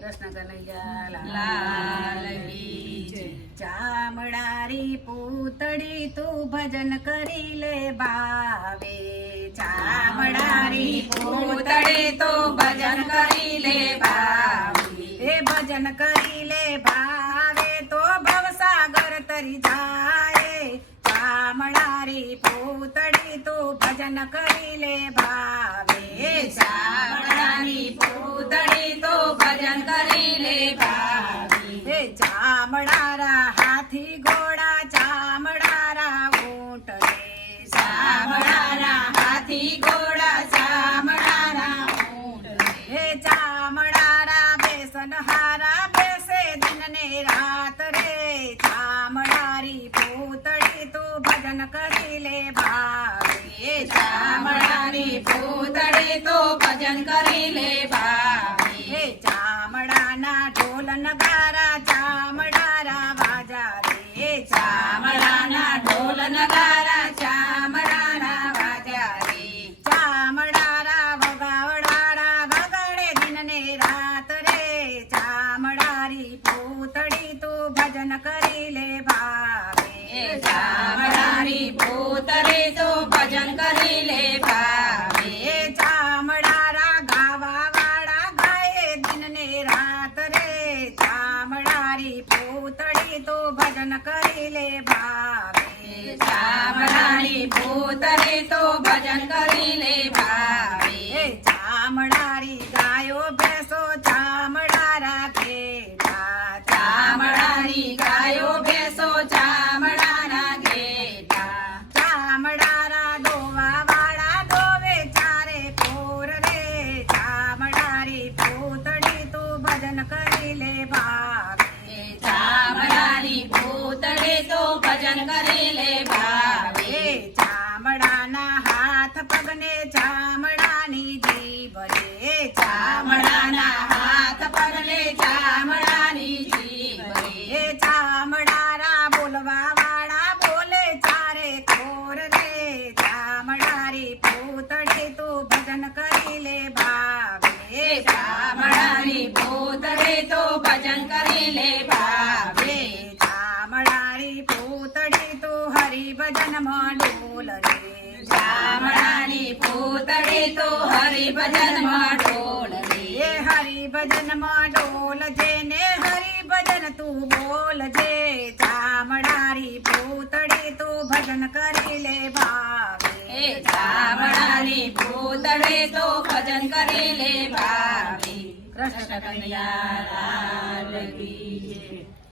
કૃષ્ણ કનૈયા લાલ કી જય. ચામડારી પૂતળી તું ભજન કરી લે ભાવે ચામડારી પૂતળે તો ભજન કરી લે ભાવી એ ભજન કરી લે ભાવે તો ભવસાગર તરી જાય ચામડારી પૂતળી તું ભજન કરી લે ભાવે ચામડાની પૂતળી હારા બેસે દિન ને રાત રે, ચામડારી પૂતળી તું ભજન કરી લે ભાઈ. ચામડારી પૂતળી તું ભજન કરી લે તું ભજન કરી લે ભાવે ચામડાની પૂતળે તો ભજન કરી લે એ ભાવી ચામડારી ગાયો ભેંસો ચામડારા ઘેટા ચામડાની ગાયો બેસો ચામડાના ઘેટા ચામડારા ડોવા વાળા ડોવે ચારે કોર રે ચામડારી પૂતળી તું ભજન કરી લે ભાવે તો ભજન કરી લે એ ભાવી ચામડાના હાથ પગને ચામડાની જીભ રે ચામડાના હાથ પગલે ચામડાની જીભ રે. પૂતળી તું હરિ ભજનમાં ડોલ રે ચામડાની પૂતળે તો હરિભજનમાં ઢોલ એ રે હરિ ભજનમાં ડોલ જે ને હરિ ભજન તું બોલ જે. ચામડારી પૂતળી તું ભજન કરી લે ભાવે. ચામડાની પૂતળે તો ભજન કરી લે ભાવી. કૃષ્ણ કનૈયા લાલ કી જય.